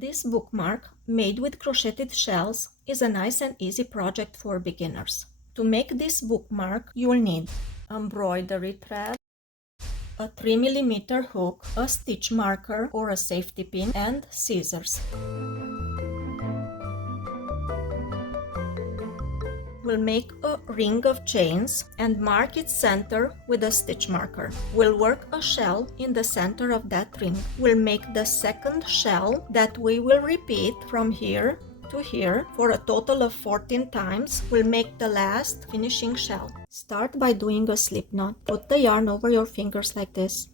This bookmark, made with crocheted shells, is a nice and easy project for beginners. To make this bookmark, you will need embroidery thread, a 3mm hook, a stitch marker or a safety pin, and scissors. We'll make a ring of chains and mark its center with a stitch marker. We'll work a shell in the center of that ring. We'll make the second shell that we will repeat from here to here for a total of 14 times. We'll make the last finishing shell. Start by doing a slip knot. Put the yarn over your fingers like this.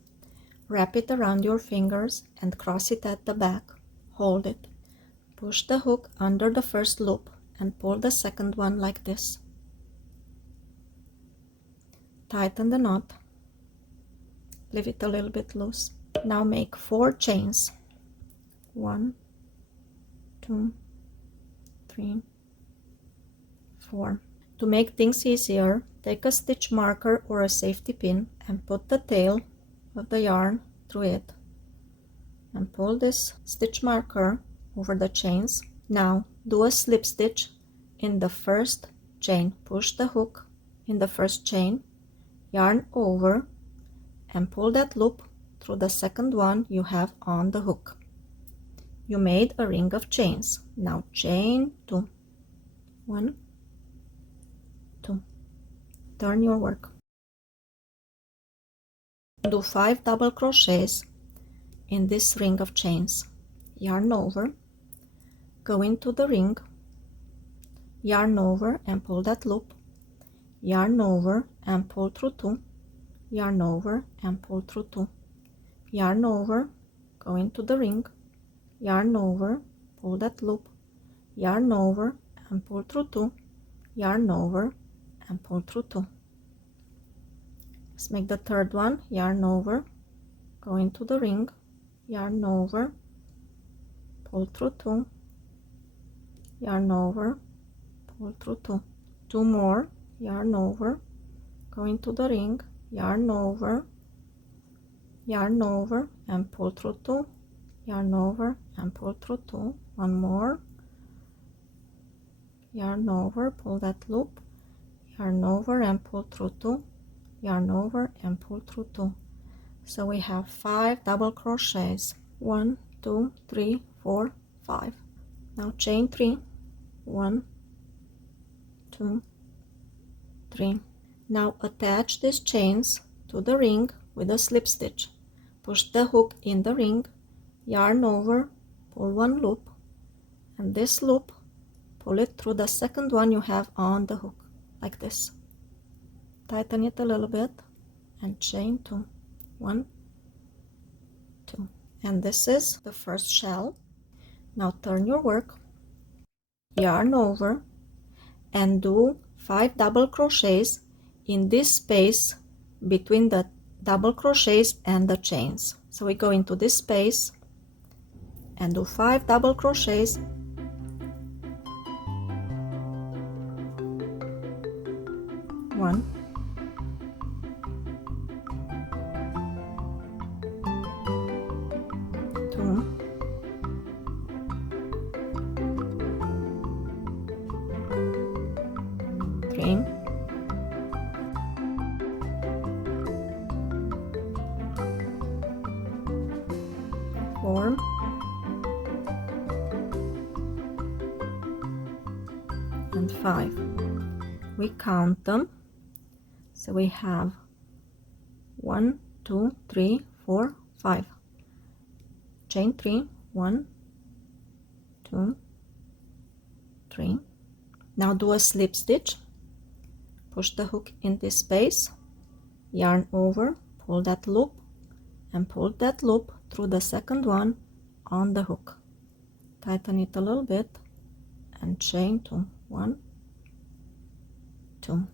Wrap it around your fingers and cross it at the back. Hold it. Push the hook under the first loop and pull the second one like this. Tighten the knot. Leave it a little bit loose. Now make 4 chains. 1, 2, 3, 4. To make things easier, take a stitch marker or a safety pin and put the tail of the yarn through it. And pull this stitch marker over the chains. Now do a slip stitch in the first chain. Push the hook in the first chain, yarn over, and pull that loop through the second one you have on the hook. You made a ring of chains. Now chain 2. 1, 2. Turn your work. Do 5 double crochets in this ring of chains. Yarn over, go into the ring, yarn over and pull that loop, yarn over and pull through 2, yarn over and pull through 2, yarn over, go into the ring, yarn over, pull that loop, yarn over and pull through 2, yarn over and pull through 2. Let's make the third one. Yarn over, go into the ring, yarn over, pull through 2, yarn over, pull through 2. 2 more. Yarn over, go into the ring, yarn over and pull through 2, yarn over and pull through 2. 1 more. Yarn over, pull that loop, yarn over and pull through 2, yarn over and pull through 2. So we have 5 double crochets. 1, 2, 3, 4, 5. Now chain 3. 1, 2, 3. Now attach these chains to the ring with a slip stitch. Push the hook in the ring, yarn over, pull 1 loop, and this loop, pull it through the second one you have on the hook, like this. Tighten it a little bit and chain 2. 1, 2. And this is the first shell. Now turn your work, yarn over, and do 5 double crochets in this space between the double crochets and the chains. So we go into this space and do 5 double crochets. 1, 2, 3, 4, and 5. We count them. So we have 1, 2, 3, 4, 5. Chain 3. 1, 2, 3. Now do a slip stitch. Push the hook in this space, yarn over, pull that loop, and pull that loop through the second one on the hook. Tighten it a little bit and chain 2. 1, 2.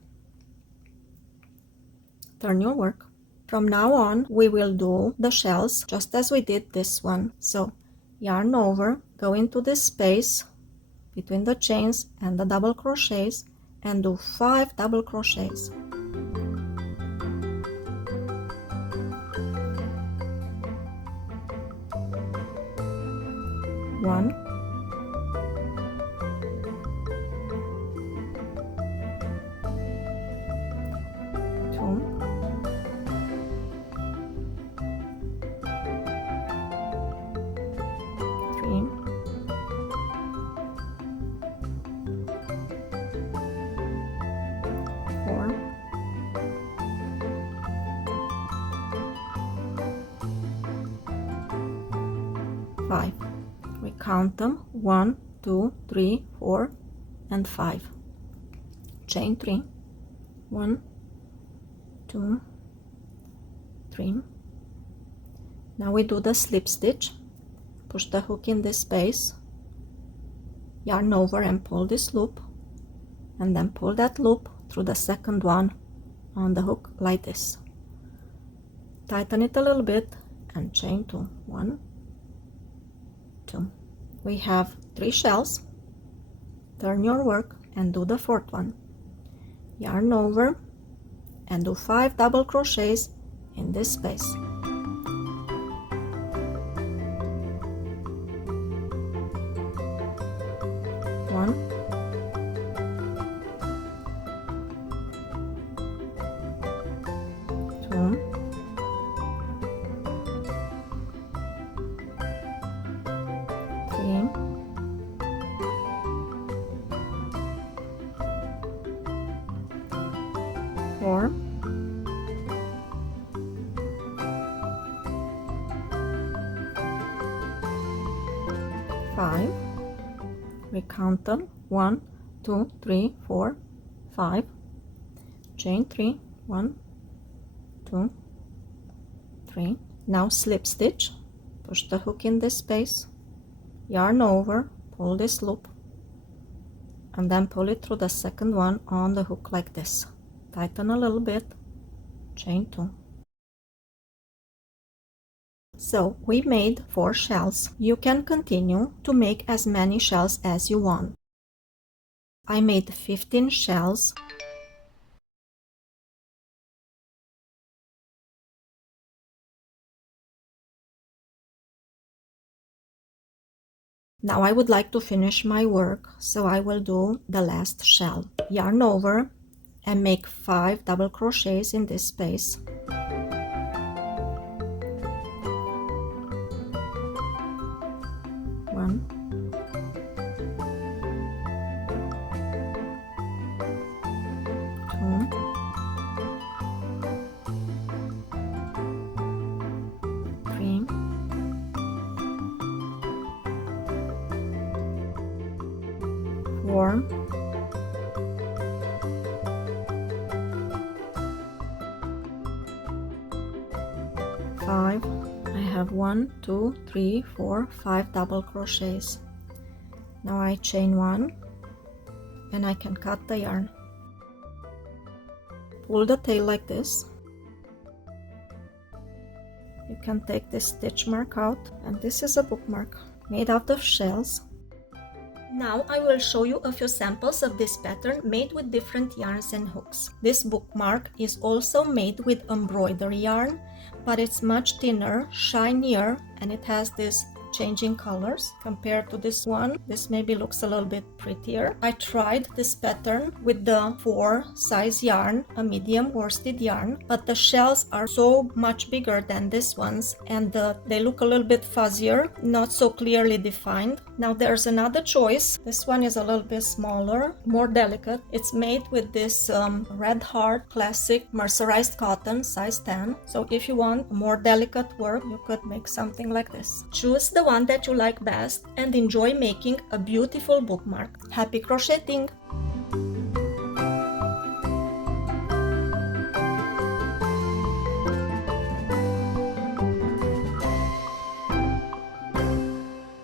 Turn your work. From now on, we will do the shells just as we did this one. So yarn over, go into this space between the chains and the double crochets and do 5 double crochets. 1, 2, 3, 4, 5. We count them 1, 2, 3, 4, and 5. Chain 3, 1, 2, 3. Now we do the slip stitch. Push the hook in this space, yarn over and pull this loop, and then pull that loop through the second one on the hook like this. Tighten it a little bit and chain 2, 1, 2. We have 3 shells. Turn your work and do the fourth one. Yarn over and do 5 double crochets in this space. 1, 2, 3, 4, 5. We count them 1, 2, 3, 4, 5. Chain 3, 1, 2, 3. Now slip stitch. Push the hook in this space, yarn over, pull this loop, and then pull it through the second one on the hook like this. Tighten a little bit, chain 2. So we made 4 shells. You can continue to make as many shells as you want. I made 15 shells. Now I would like to finish my work, so I will do the last shell. Yarn over and make 5 double crochets in this space. 1, 2, 3, 4, 5. I have 1, 2, 3, 4, 5 double crochets. Now I chain 1 and I can cut the yarn. Pull the tail like this. You can take this stitch mark out, and this is a bookmark made out of shells. Now I will show you a few samples of this pattern made with different yarns and hooks. This bookmark is also made with embroidery yarn, but it's much thinner, shinier, and it has this changing colors compared to this one. This maybe looks a little bit prettier. I tried this pattern with the 4 size yarn, a medium worsted yarn, but the shells are so much bigger than this ones, and they look a little bit fuzzier, not so clearly defined. Now there's another choice. This one is a little bit smaller, more delicate. It's made with this red heart classic mercerized cotton, size 10. So if you want more delicate work, you could make something like this. Choose the one that you like best and enjoy making a beautiful bookmark. Happy crocheting!